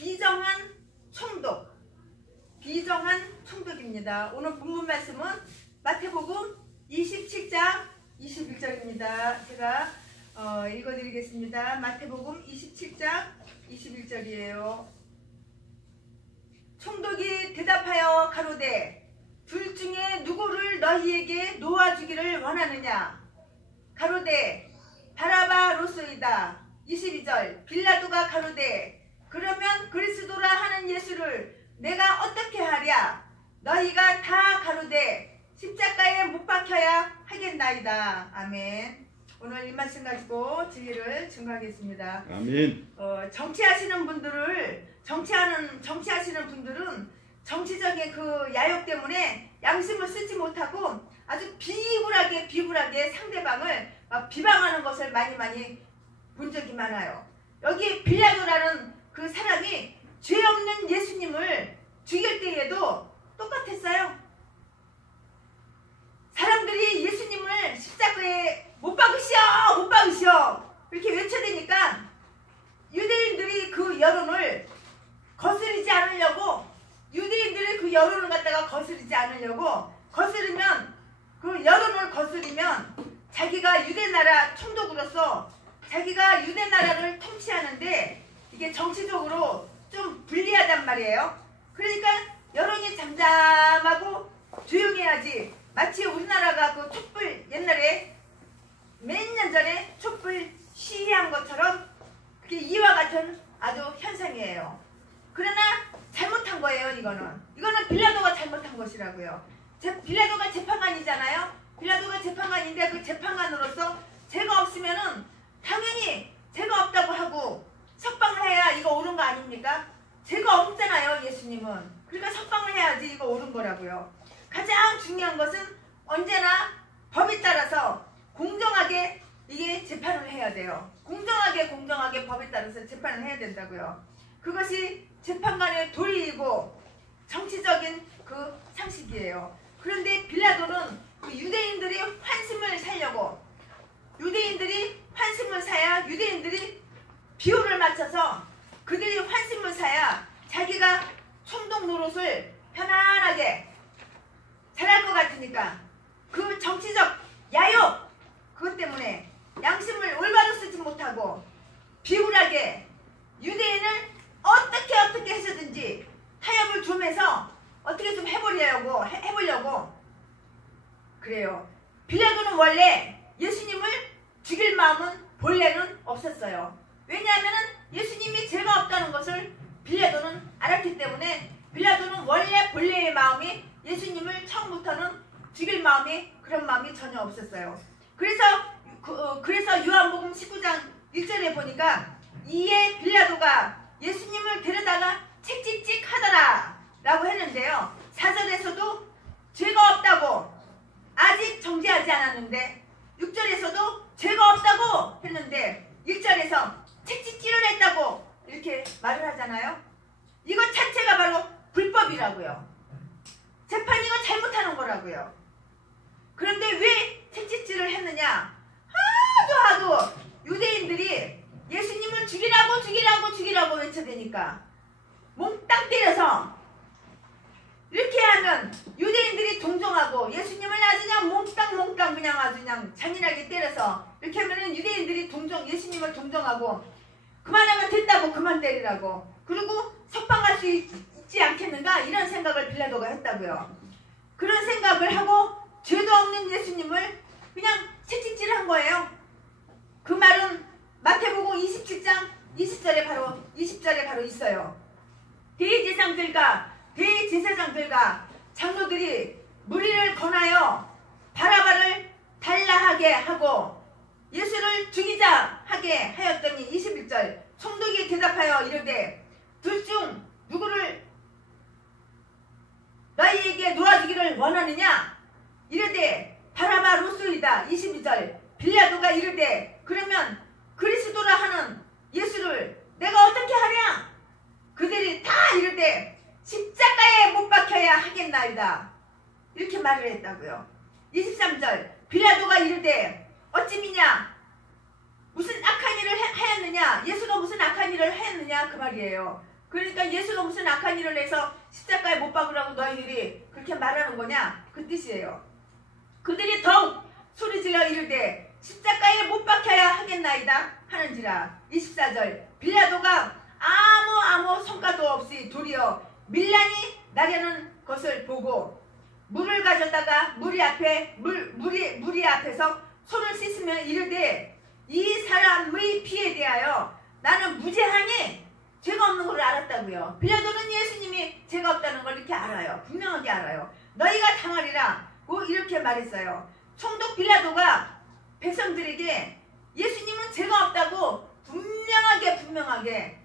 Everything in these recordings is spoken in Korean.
비정한 총독, 비정한 총독입니다. 오늘 본문 말씀은 마태복음 27장 21절입니다. 제가 읽어드리겠습니다. 마태복음 27장 21절이에요. 총독이 대답하여 가로되 둘 중에 누구를 너희에게 놓아주기를 원하느냐? 가로되 바라바로소이다. 22절 빌라도가 가로되 그러면 그리스도라 하는 예수를 내가 어떻게 하랴? 너희가 다 가로되 십자가에 못 박혀야 하겠나이다. 아멘. 오늘 이 말씀 가지고 진리를 증거하겠습니다. 아멘. 정치하시는 분들은 정치적인 그 야욕 때문에 양심을 쓰지 못하고 아주 비굴하게 상대방을 비방하는 것을 많이 본 적이 많아요. 여기 빌라도라는 그 사람이 죄 없는 예수님을 죽일 때에도 똑같았어요. 사람들이 예수님을 십자가에 못 박으시오 이렇게 외쳐대니까 유대인들이 그 여론을 거스르지 않으려고 거스르면 그 여론을 거스르면 자기가 유대나라 총독으로서 자기가 유대나라를 통치하는데 이게 정치적으로 좀 불리하단 말이에요. 그러니까 여론이 잠잠하고 조용해야지. 마치 우리나라가 그 촛불 옛날에 몇 년 전에 촛불 시위한 것처럼 그게 이와 같은 아주 현상이에요. 그러나 잘못한 거예요. 이거는 빌라도가 잘못한 것이라고요. 빌라도가 재판관이잖아요. 빌라도가 재판관인데 그 재판관으로서 죄가 없으면은 당연히 죄가 없다고 하고 석방을 해야 이거 옳은 거 아닙니까? 죄가 없잖아요. 예수님은. 그러니까 석방을 해야지 이거 옳은 거라고요. 가장 중요한 것은 언제나 법에 따라서 공정하게 이게 재판을 해야 돼요. 공정하게 법에 따라서 재판을 해야 된다고요. 그것이 재판관의 도리이고 정치적인 그 상식이에요. 그런데 빌라도는 그 유대인들이 환심을 사야 유대인들이 비율을 맞춰서 그들이 환심을 사야 자기가 총독 노릇을 편안하게 잘할 것 같으니까 그 정치적 야욕 그것 때문에 양심을 올바로 쓰지 못하고 비굴하게 유대인을 어떻게 해서든지 타협을 좀 해서 어떻게 좀 해보려고 그래요. 빌라도는 원래 예수님을 죽일 마음은 본래는 없었어요. 왜냐하면 예수님이 죄가 없다는 것을 빌라도는 알았기 때문에 빌라도는 원래 본래의 마음이 예수님을 처음부터는 죽일 그런 마음이 전혀 없었어요. 그래서 요한복음 19장 1절에 보니까 이에 빌라도가 예수님을 데려다가 책찍찍 하더라 라고 했는데요. 4절에서도 죄가 없다고 아직 정죄하지 않았는데 6절에서도 죄가 없다고 했는데 1절에서 책찍질을 했다고 이렇게 말을 하잖아요. 이것 자체가 바로 불법이라고요. 재판이가 잘못하는 거라고요. 그런데 왜 책찍질을 했느냐? 하도 유대인들이 예수님을 죽이라고 외쳐대니까 몽땅 때려서 이렇게 하면 유대인들이 동정하고 예수님을 아주 그냥 몽땅 그냥 잔인하게 때려서 이렇게 하면은 유대인들이 예수님을 동정하고 그만하면 됐다고 그만 때리라고 그리고 석방할 수 있지 않겠는가 이런 생각을 빌라도가 했다고요. 그런 생각을 하고 죄도 없는 예수님을 그냥 채찍질한 거예요. 그 말은 마태복음 27장 20절에 바로 있어요. 대제사장들과 장로들이 무리를 권하여 바라바를 달라하게 하고 예수를 죽이자 하게 하였더니 21절 총독이 대답하여 이르되 둘 중 누구를 너희에게 놓아주기를 원하느냐? 이르되 바라바로소이다. 22절 빌라도가 이르되 그러면 그리스도라 하는 예수를 내가 어떻게 하랴? 그들이 다 이르되 십자가에 못 박혀야 하겠나이다. 이렇게 말을 했다고요. 23절 빌라도가 이르되 어찌 미냐? 무슨 악한 일을 하였느냐? 예수가 무슨 악한 일을 하였느냐? 그 말이에요. 그러니까 예수가 무슨 악한 일을 해서 십자가에 못 박으라고 너희들이 그렇게 말하는 거냐? 그 뜻이에요. 그들이 더욱 소리질러 이르되 십자가에 못 박혀야 하겠나이다 하는지라. 24절 빌라도가 아무 성과도 없이 도리어 밀란이 나려는 것을 보고 물을 가져다가 무리 앞에서 손을 씻으며 이르되 이 사람의 피에 대하여 나는 무죄하니 죄가 없는 걸 알았다고요. 빌라도는 예수님이 죄가 없다는 걸 이렇게 알아요. 분명하게 알아요. 너희가 당하리라고 이렇게 말했어요. 총독 빌라도가 백성들에게 예수님은 죄가 없다고 분명하게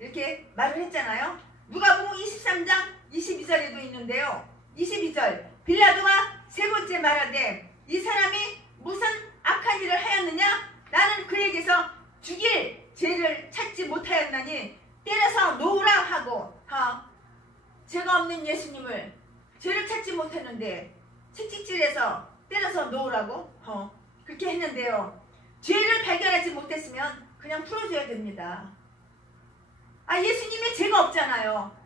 이렇게 말을 했잖아요. 누가복음 23장 22절에도 있는데요. 22절 빌라도가 세 번째 말하되 이 사람이 무슨 악한 일을 하였느냐? 나는 그에게서 죽일 죄를 찾지 못하였나니 때려서 놓으라 하고 죄가 없는 예수님을 죄를 찾지 못했는데 채찍질해서 때려서 놓으라고 그렇게 했는데요. 죄를 발견하지 못했으면 그냥 풀어줘야 됩니다. 예수님이 죄가 없잖아요.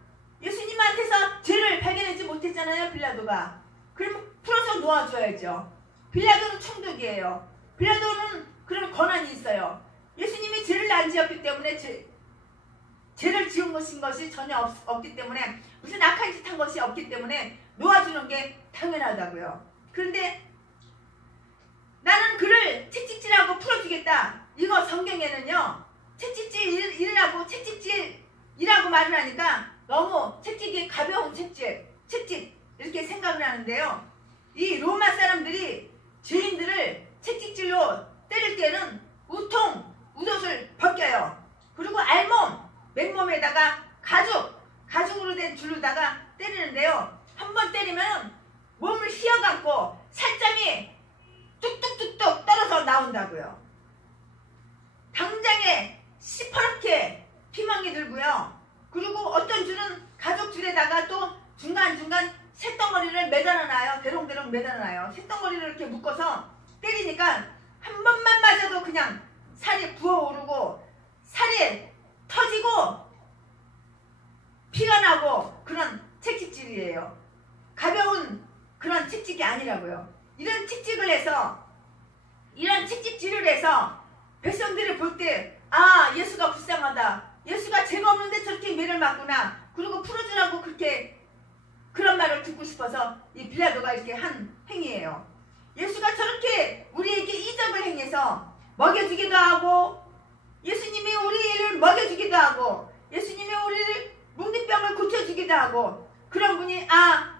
예수님한테서 죄를 발견하지 못했잖아요. 빌라도가. 그러면 풀어서 놓아줘야죠. 빌라도는 총독이에요. 빌라도는 그런 권한이 있어요. 예수님이 죄를 안 지었기 때문에 죄를 지은 것이 전혀 없기 때문에 무슨 악한 짓 한 것이 없기 때문에 놓아주는 게 당연하다고요. 그런데 나는 그를 채찍질하고 풀어주겠다. 이거 성경에는요. 채찍질이라고 말을 하니까 너무 채찍이 가벼운 채찍 이렇게 생각을 하는데요. 이 로마 사람들이 죄인들을 채찍질로 때릴 때는 웃옷을 벗겨요. 그리고 알몸, 맨몸에다가 가죽으로 된 줄로다가 때리는데요. 한 번 때리면 몸을 휘어갖고 살점이 뚝뚝뚝뚝 떨어져 나온다고요. 당장에 시퍼렇게 피멍이 들고요. 그리고 어떤 줄은 가죽 줄에다가 또 중간중간 새덩어리를 매달아놔요. 대롱대롱 매달아놔요. 새덩어리를 이렇게 묶어서 때리니까 한 번만 맞아도 그냥 살이 부어오르고 살이 터지고 피가 나고 그런 채찍질이에요. 가벼운 그런 채찍이 아니라고요. 이런 채찍질을 해서 백성들이 볼 때 예수가 불쌍하다. 예수가 죄가 없는데 저렇게 매를 맞구나. 그리고 풀어주라고 그런 말을 듣고 싶어서 이 빌라도가 이렇게 한 행위예요. 예수가 저렇게 우리에게 이적을 행해서 먹여주기도 하고 예수님이 우리를 먹여주기도 하고 예수님이 우리를 뭉디병을 고쳐주기도 하고 그런 분이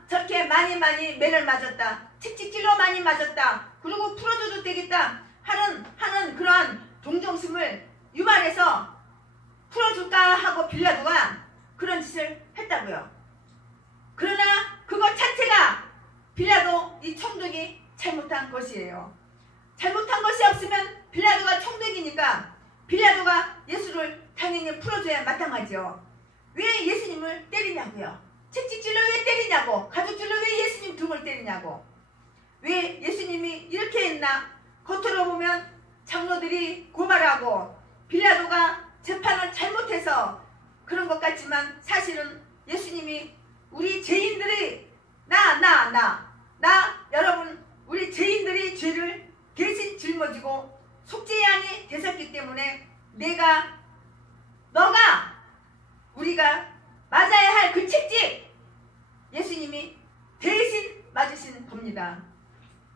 저렇게 많이 매를 맞았다. 채찍질로 많이 맞았다. 그리고 풀어줘도 되겠다 하는 그러한 동정심을 유발해서 풀어줄까 하고 빌라도가 그런 짓을 했다고요. 그러나 그것 자체가 빌라도 이 총독이 잘못한 것이에요. 잘못한 것이 없으면 빌라도가 총독이니까 빌라도가 예수를 당연히 풀어줘야 마땅하죠. 왜 예수님을 때리냐고요. 채찍질로 왜 때리냐고. 가죽줄로 왜 예수님 등을 때리냐고. 왜 예수님이 이렇게 했나. 겉으로 보면 장로들이 고발하고 빌라도가 재판을 잘못해서 그런 것 같지만 사실은 예수님이 우리 죄인들이 여러분 우리 죄인들이 죄를 대신 짊어지고 속죄양이 되셨기 때문에 우리가 맞아야 할 그 채찍 예수님이 대신 맞으신 겁니다.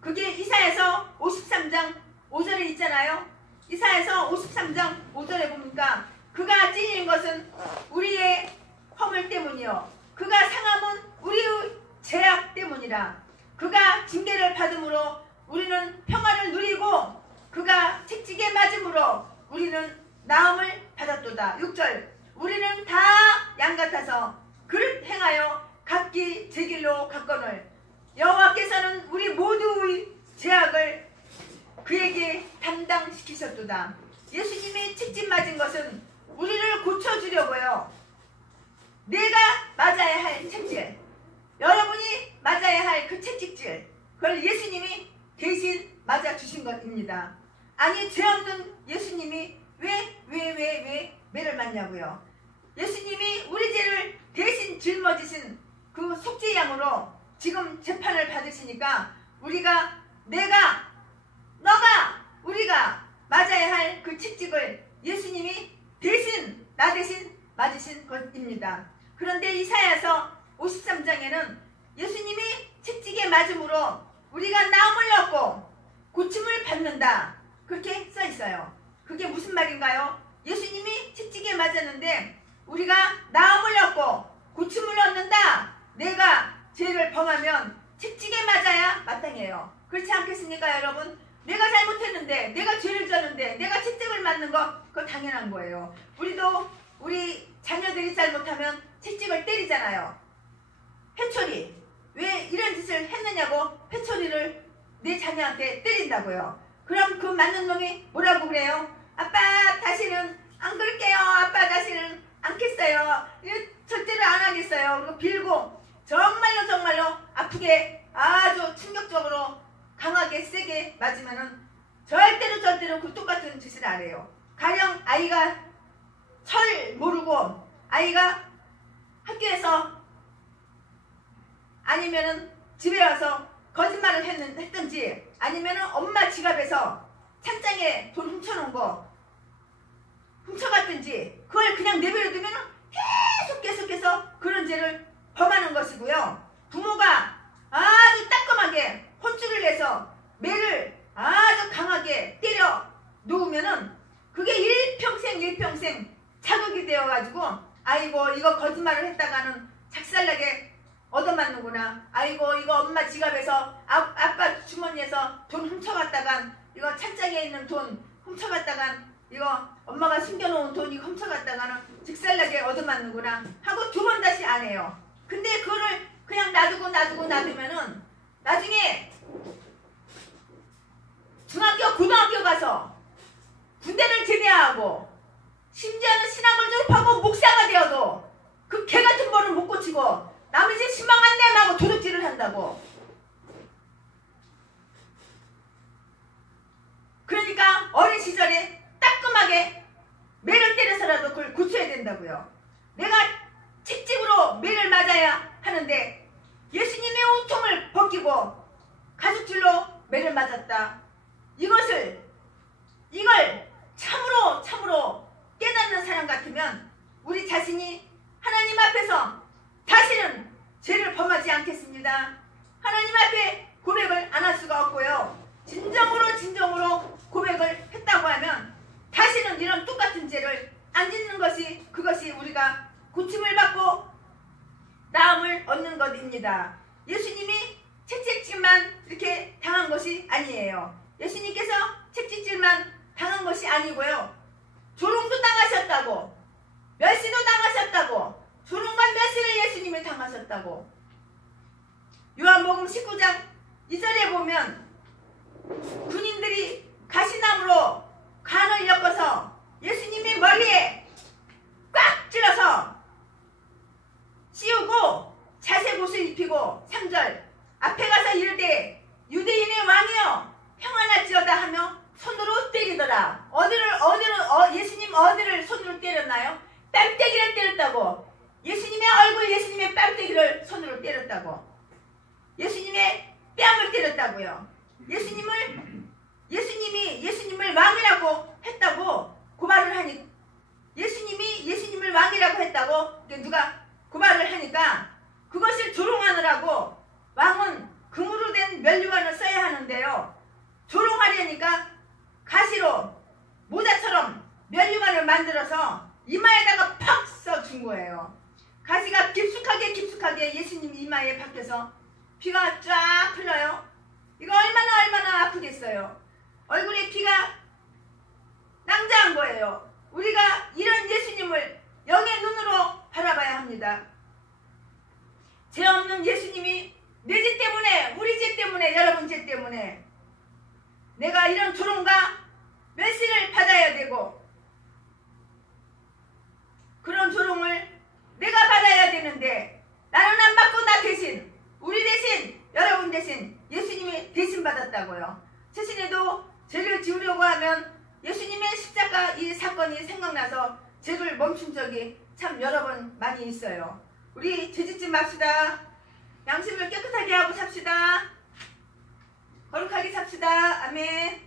그게 이사야서 53장 5절에 있잖아요. 이사야서 53장 5절에 보니까 그가 찔린 것은 우리의 허물 때문이요 그가 상함은 우리의 죄악 때문이라. 그가 징계를 받음으로 우리는 평화를 누리고 그가 채찍에 맞음으로 우리는 나음을 받았도다. 6절 우리는 다 양같아서 그를 행하여 각기 제 길로 갔거늘 여호와께서는 우리 모두의 죄악을 그에게 담당시키셨도다. 예수님이 채찍 맞은 것은 우리를 고쳐주려고요. 내가 맞아야 할 채찍, 여러분이 맞아야 할 그 채찍질, 그걸 예수님이 대신 맞아주신 것입니다. 아니 죄 없는 예수님이 왜 매를 맞냐고요. 예수님이 우리 죄를 사랑으로 지금 재판을 받으시니까 우리가 내가 너가 우리가 맞아야 할 그 책직을 예수님이 대신 나 대신 맞으신 것입니다. 그런데 이사야서 53장에는 예수님이 책직에 맞음으로 우리가 나음을 얻고 고침을 받는다 그렇게 써 있어요. 그게 무슨 말인가요? 예수님이 책직에 맞았는데 우리가 나음을 얻고 고침을 얻는다. 내가 죄를 범하면 책직에 맞아야 마땅해요. 그렇지 않겠습니까 여러분? 내가 잘못했는데 내가 죄를 졌는데 내가 책직을 맞는 거 그거 당연한 거예요. 우리도 우리 자녀들이 잘못하면 책직을 때리잖아요. 회초리 왜 이런 짓을 했느냐고 회초리를 내 자녀한테 때린다고요. 그럼 그 맞는 놈이 뭐라고 그래요? 아빠 다시는 안 그럴게요. 아빠 다시는 않겠어요. 절대로 안 하겠어요. 그리고 빌고 정말로 아프게 아주 충격적으로 강하게 세게 맞으면은 절대로 그 똑같은 짓을 안 해요. 가령 아이가 철 모르고 아이가 학교에서 아니면은 집에 와서 거짓말을 했든지 아니면은 엄마 지갑에서 찬장에 돈 훔쳐놓은 거 훔쳐갔든지 그걸 그냥 내버려 두면은 계속해서 그런 죄를 범하는 것이고요. 부모가 아주 따끔하게 혼쭐을 내서 매를 아주 강하게 때려 놓으면은 그게 일평생 자극이 되어가지고 아이고 이거 거짓말을 했다가는 작살나게 얻어맞는구나. 아이고 이거 엄마 지갑에서 아빠 주머니에서 돈 훔쳐갔다간 이거 찬장에 있는 돈 훔쳐갔다간 이거 엄마가 숨겨놓은 돈 이거 훔쳐갔다가는 직살나게 얻어맞는구나 하고 두 번 다시 안 해요. 근데 그거를 그냥 놔두면은 나중에 중학교 고등학교 가서 군대를 제대하고 심지어는 신학을 졸업하고 목사가 되어도 그 개같은 벌을 못 고치고 남의 집 신방 안내하고 도둑질을 한다고. 그러니까 어린 시절에 따끔하게 매를 때려서라도 그걸 고쳐야 된다고요. 내가 책직으로 매를 맞아야 하는데 예수님의 옷통을 벗기고 가죽줄로 매를 맞았다. 이걸 참으로 깨닫는 사람 같으면 우리 자신이 하나님 앞에서 다시는 죄를 범하지 않겠습니다. 하나님 앞에 고백을 안 할 수가 없고요. 진정으로 고백을 했다고 하면 다시는 이런 똑같은 죄를 안 짓는 것이 그것이 우리가 고침을 받고 나음을 얻는 것입니다. 예수님이 책찍질만 이렇게 당한 것이 아니에요. 예수님께서 책찍질만 당한 것이 아니고요. 조롱도 당하셨다고, 멸시도 당하셨다고, 조롱과 멸시를 예수님이 당하셨다고. 요한복음 19장 2절에 보면 군인들이 가시나무로 간을 엮어서 예수님의 머리에 꽉 찔러서 씌우고 자색옷을 입히고 3절 앞에 가서 이르되 유대인의 왕이여 평안할지어다 하며 손으로 때리더라. 예수님 어디를 손으로 때렸나요? 뺨때기를 때렸다고. 예수님의 얼굴, 예수님의 뺨때기를 손으로 때렸다고. 예수님의 뺨을 때렸다고요. 예수님을 왕이라고 했다고 고발을 하니, 예수님을 왕이라고 했다고 누가 고발을 하니까 그것을 조롱하느라고 왕은 금으로 된 면류관을 써야 하는데요. 조롱하려니까 가시로 모자처럼 면류관을 만들어서 이마에다가 팍 써준 거예요. 가시가 깊숙하게 예수님 이마에 박혀서 피가 쫙 흘러요. 이거 얼마나 아프겠어요. 얼굴에 피가 낭자한 거예요. 우리가 이런 예수님을 영의 눈으로 바라봐야 합니다. 죄 없는 예수님이 내 죄 때문에, 우리 죄 때문에, 여러분 죄 때문에 내가 이런 조롱과 멸시를 받아야 되고, 그런 조롱을 내가 받아야 되는데 나는 안 받고 나 대신, 우리 대신, 여러분 대신 예수님이 대신 받았다고요. 자신에도 죄를 지우려고 하면 예수님의 십자가 이 사건이 생각나서 죄를 멈춘 적이 참 여러 번 많이 있어요. 우리 죄짓지 맙시다. 양심을 깨끗하게 하고 삽시다. 거룩하게 삽시다. 아멘.